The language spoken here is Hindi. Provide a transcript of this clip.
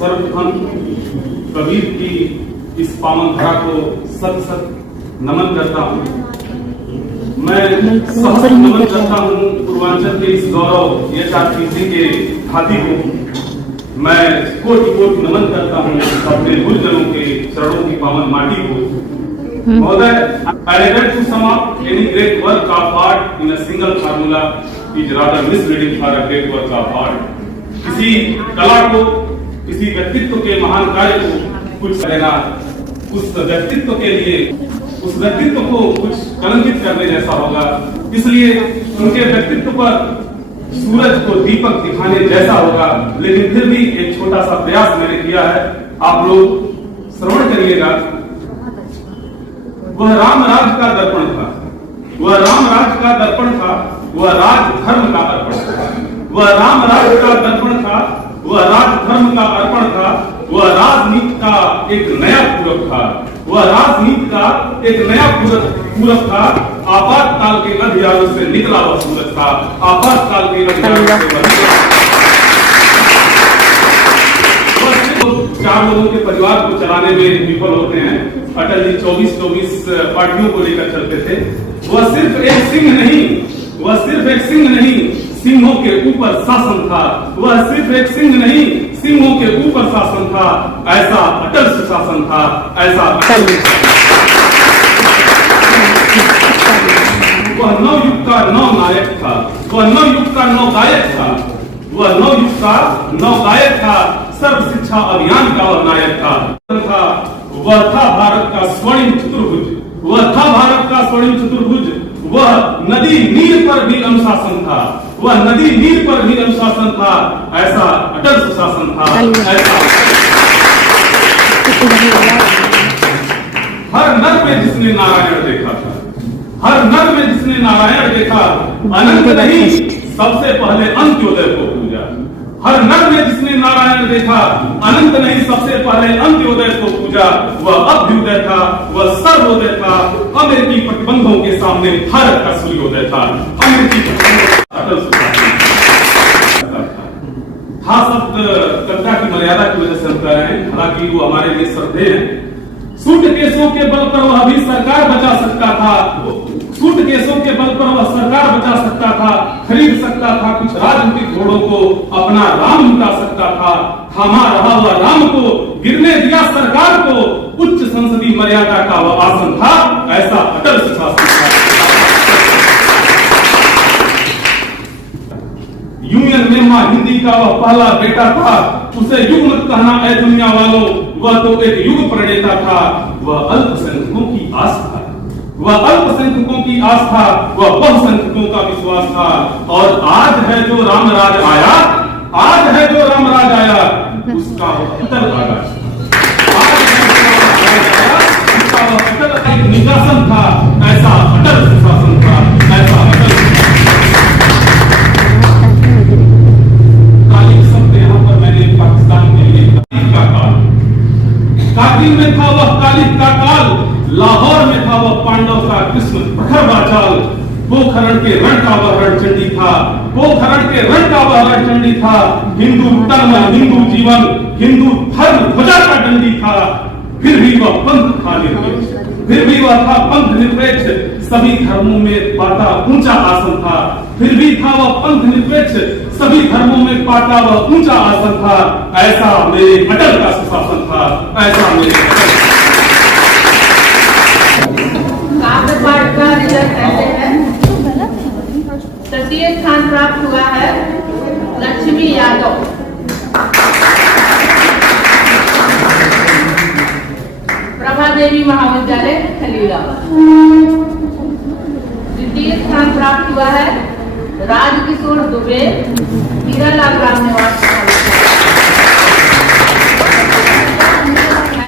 सर्वप्रथम कबीर की इस पावन धरा को सत सत नमन करता हूँ। मैं सहस्त्र नमन करता हूँ पूर्वांचल के इस गौरव यशाकीर्ति के हाथी को। मैं कोटि कोटि नमन करता हूँ अपने गुरुजनों के चरणों की पावन माटी को। महोदय, I regret to sum up any great work of art in a single formula is rather misleading for a great work of art. किसी कला को, किसी व्यक्तित्व के महान कार्य को कुछ देना, उस व्यक्तित्व के लिए, उस व्यक्तित्व को कुछ कलंकित करने जैसा होगा। इसलिए उनके व्यक्तित्व पर सूरज को दीपक दिखाने जैसा होगा। लेकिन फिर भी एक छोटा सा प्रयास मैंने किया है, आप लोग श्रवण करिएगा। वह राम राज का दर्पण था, वह राम राज का दर्पण था, वह राज धर्म का अर्पण था। वह राम राज का दर्पण था, वह राज धर्म का अर्पण था। वह राजनीति का एक नया पूरक था, वह राजनीति का एक नया पूरक था। आपातकाल के अंधियारों से निकला वह सूरज था, आपातकाल के अंधियारों से चार लोगों के परिवार को चलाने में विफल होते हैं। अटल जी 24 पार्टियों को लेकर चलते थे। वह सिर्फ एक सिंह नहीं, वह सिर्फ एक सिंह नहीं, सिंहों के ऊपर शासन था। वह सिर्फ एक सिंह नहीं, सिंहों के ऊपर शासन था। ऐसा अटल सुशासन था, ऐसा वह नवयुग का नव नायक था, वह नवयुग का नव गायक था, वह नवयुग का नव गायक था। सर्व शिक्षा अभियान का वह नायक था। वह था भारत का स्वर्णिम चतुर्भुज, वह था भारत का स्वर्णिम चतुर्भुज। वह नदी नीर पर भी अनुशासन था, वह नदी नीर पर भी अनुशासन था। ऐसा अटल सुशासन था। ऐसा हर नर में जिसने नारायण देखा था, हर नर में जिसने नारायण देखा, अनंत नहीं सबसे पहले अंत्योदय को पूजा। हर नर में जिसने नारायण देखा, अनंत नहीं सबसे पहले अंत्योदय को पूजा। वह अभ्युदय था, वह सर्वोदय था। अमेरिकी प्रतिबंधों के सामने भारत का सूर्योदय था। अमेरिकी अटल था शब्द कविता की मर्यादा की वजह से हम कह रहे हैं, हालांकि वो हमारे लिए श्रद्धेय है। सूटकेसों के बल पर वह भी सरकार बचा सकता था, सूटकेसों के बल पर वह सरकार बचा सकता था, खरीद सकता था कुछ राजनीतिक घोड़ों को, अपना राम लुटा सकता था। थामा रहा वह राम को, गिरने दिया सरकार को। उच्च संसदीय मर्यादा का वह आसन था, ऐसा अटल सुशासन था। यूनियन में मां हिंदी का वह पहला बेटा था। उसे युग मत कहना ऐ दुनिया वालों, वह तो एक युग प्रणेता था। वह अल्पसंख्यकों की आस था, वह अल्पसंख्यकों की आस्था, वह बहुसंख्यकों का विश्वास था। और आज है जो रामराज आया, आज है जो रामराज आया, उसका वह अटल आगाज था। आज है जो रामराज आया, उसका वह अटल एक निशासन था। ऐसा अटल सुशासन था, ऐसा अटल। कालिक शब्द यहाँ पर मैंने पाकिस्तान के लिए कालिक का काल, कातिल में था वह कालिक का काल। लाहौर में था वह पांडव का कृष्ण प्रखर वाचाल। पोखरण के रण का वह रणचंडी था, पोखरण के रण का वह रणचंडी था। हिंदू तन हिंदू जीवन, हिंदू धर्म ध्वजा का डंडी था। फिर भी वह पंथ था निरपेक्ष, फिर भी वह था पंथ निरपेक्ष। सभी धर्मों में पाता ऊंचा आसन था, फिर भी था वह पंथ निरपेक्ष। सभी धर्मों में पाता वह ऊंचा आसन था। ऐसा मेरे अटल का सुशासन था, ऐसा मेरे अटल। काव्य पाठ का रिजल्ट ऐसे है। तृतीय स्थान प्राप्त हुआ है लक्ष्मी यादव। प्रभा देवी महाविद्यालय खलीलाबाद। द्वितीय स्थान प्राप्त हुआ है राजकिशोर दुबे, हीरालाल ग्राम निवासी।